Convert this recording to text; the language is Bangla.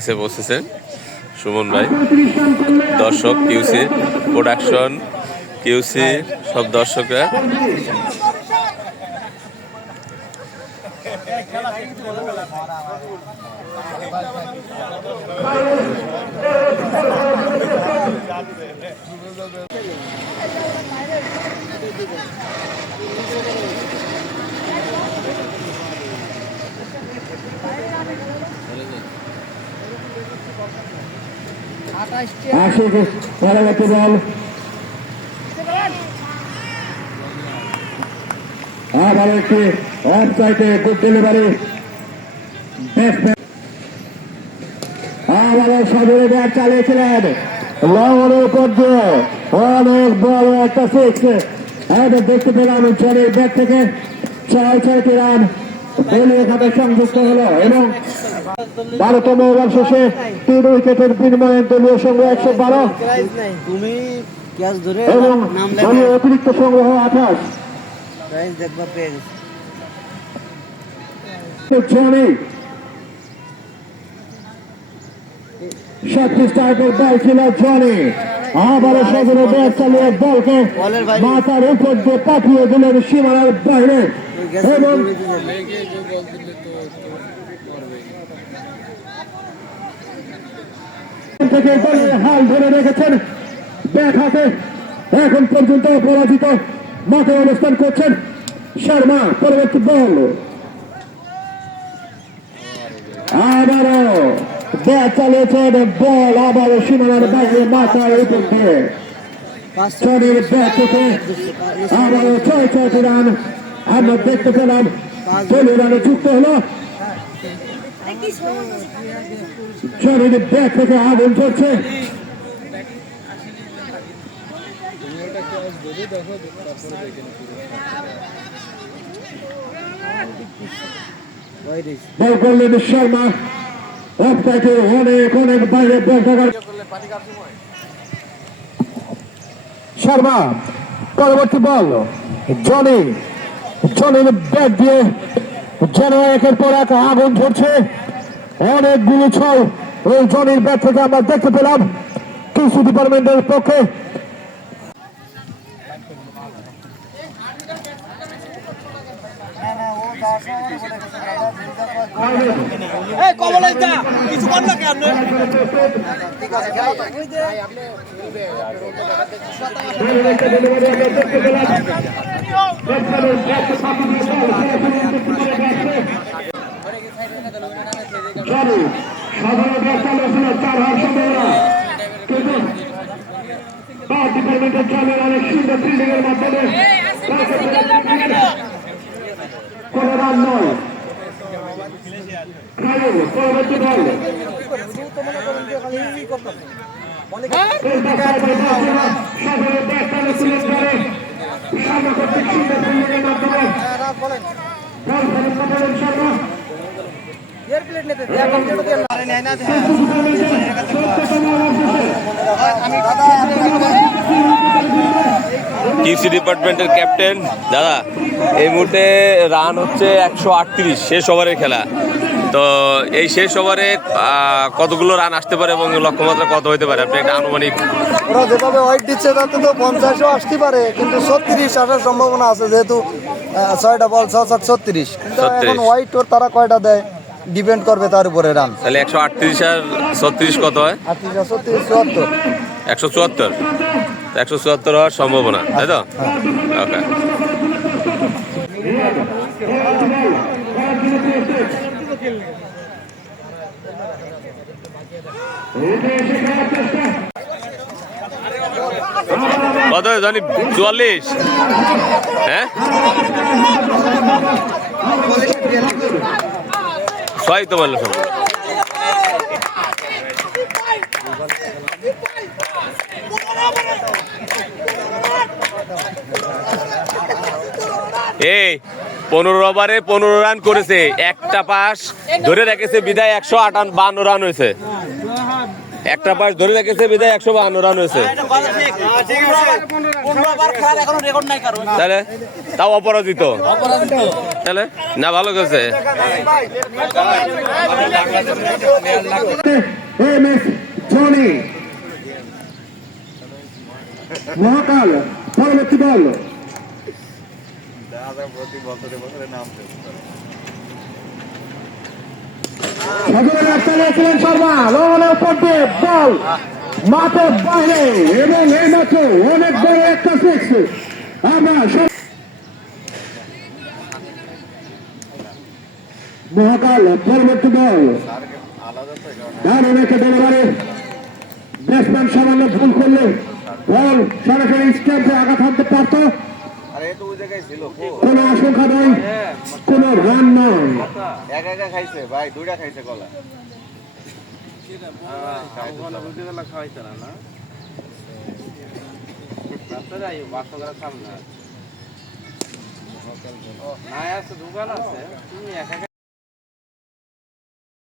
এসে বসেছেন সুমন ভাই। দর্শক কিউসি প্রোডাকশন কিউসি সব দর্শকরা। আশিক পরবর্তী বল আবার একটি অফ সাইডে গুড ডেলিভারি আবারও সদরে ব্যাট চালিয়েছিলেন। লঙ্গনের উপর দিয়ে অনেক বড় একটা সিক্স এদের দেখতে পেলাম জনের ব্যাট থেকে ছয় ছয়টি রান দলীয় খাতে সংযুক্ত হলো এবং বারোতম ওভার শেষে তিন উইকেটের বিনিময়ে দলীয় সংগ্রহ একশো বারো। তুমি এবং দলীয় অতিরিক্ত সংগ্রহ আঠাশ। ছিল চালিয়ে। মাথার উপর দিয়ে পাঠিয়ে দিলেন সীমানার বাইরে। এবং থেকে দলের হাল ধরে রেখেছেন। ব্যাট হাতে এখন পর্যন্ত অপরাজিত মাঠে অবস্থান করছেন শর্মা, পরবর্তী বল। আবারও ব্যাট চালিয়েছেন, বল আবারও সীমানার বাইরে মাথার উপর দিয়ে চনের ব্যাট থেকে আবারও ছয় ছয়টি রান আমরা দেখতে পেলাম। দলীয় রানে যুক্ত হলো। ব্যাট থেকে আগুন শর্মা অনেক অনেক শর্মা, পরবর্তী বল। জনি, জনির ব্যাট দিয়ে যেন একের পর এক আগুন ধরছে। অনেকগুলো ছল ওই জনির ব্যাট থেকে আমরা দেখতে পেলাম কৃষি ডিপার্টমেন্টের পক্ষে। জনি সাধারণ ব্যাট চালিয়েছিল চার হার সম্ভাবনা কিন্তু তার ডিপার্টমেন্টের চালের অনেক সুন্দর ফিল্ডিং এর মাধ্যমে কোনো রান নয়। পরবর্তী বল। সাধারণ ব্যাট চালিয়েছিলেন তারে সামনে করতে সুন্দর ফিল্ডিং এর মাধ্যমে বল ফেরত পাঠালেন শর্মা কিউসি ডিপার্টমেন্টের ক্যাপ্টেন দাদা এই মুহূর্তে রান হচ্ছে একশো আটত্রিশ শেষ ওভারের খেলা। তো এই শেষ ওভারে কতগুলো রান আসতে পারে এবং লক্ষ্যমাত্রা কত হতে পারে? আপনি একটা আনুমানিক ওরা যেভাবে ওয়াইট দিচ্ছে তাতে তো পঞ্চাশও আসতে পারে কিন্তু ছত্রিশ আসার সম্ভাবনা আছে যেহেতু ছয়টা বল ছ ছত্রিশ। কিন্তু এখন হোয়াইট ওর তারা কয়টা দেয়? ডিপেন্ড করবে তার উপরে রান। তাহলে একশো আটত্রিশ আর ছত্রিশ কত হয়? আটত্রিশ আর ছত্রিশ চুয়াত্তর। একশো চুয়াত্তর। একশো চুয়াত্তর হওয়ার সম্ভাবনা তাই তো? ওকে কত জানি চুয়াল্লিশ। হ্যাঁ? ছয় তো বলল সব। এই, পনেরো ওভারে পনেরো রান করেছে, একটা পাস, ধরে রেখেছে বিদায় একশো আটান বান্ন রান হয়েছে। একটা পাস ধরে রেখেছে বিদায় একশো বাহান্ন রান হয়েছে। তাহলে? তাও অপরাজিত। তাহলে? না ভালো গেছে এম এস ধোনি। মহাকাল পরবর্তী বল সজনের রাস্তা নিয়েছিলেন শর্মা। লঙ্ঘনের উপর মহাকাল পরবর্তী বল। দারুণ একটা ডেলিভারি। ব্যাটসম্যান সামান্য ভুল করলে বল সরাসরি স্ট্যাম্পে আঘাত হানতে পারত। তো ওই জায়গায় ছিল কোনো কোনো রান নয় একা একা খাইছে ভাই দুইটা খাইছে কলা খাওয়াইছে না না? সামনে। আছে দোকান আছে। তুমি এক একা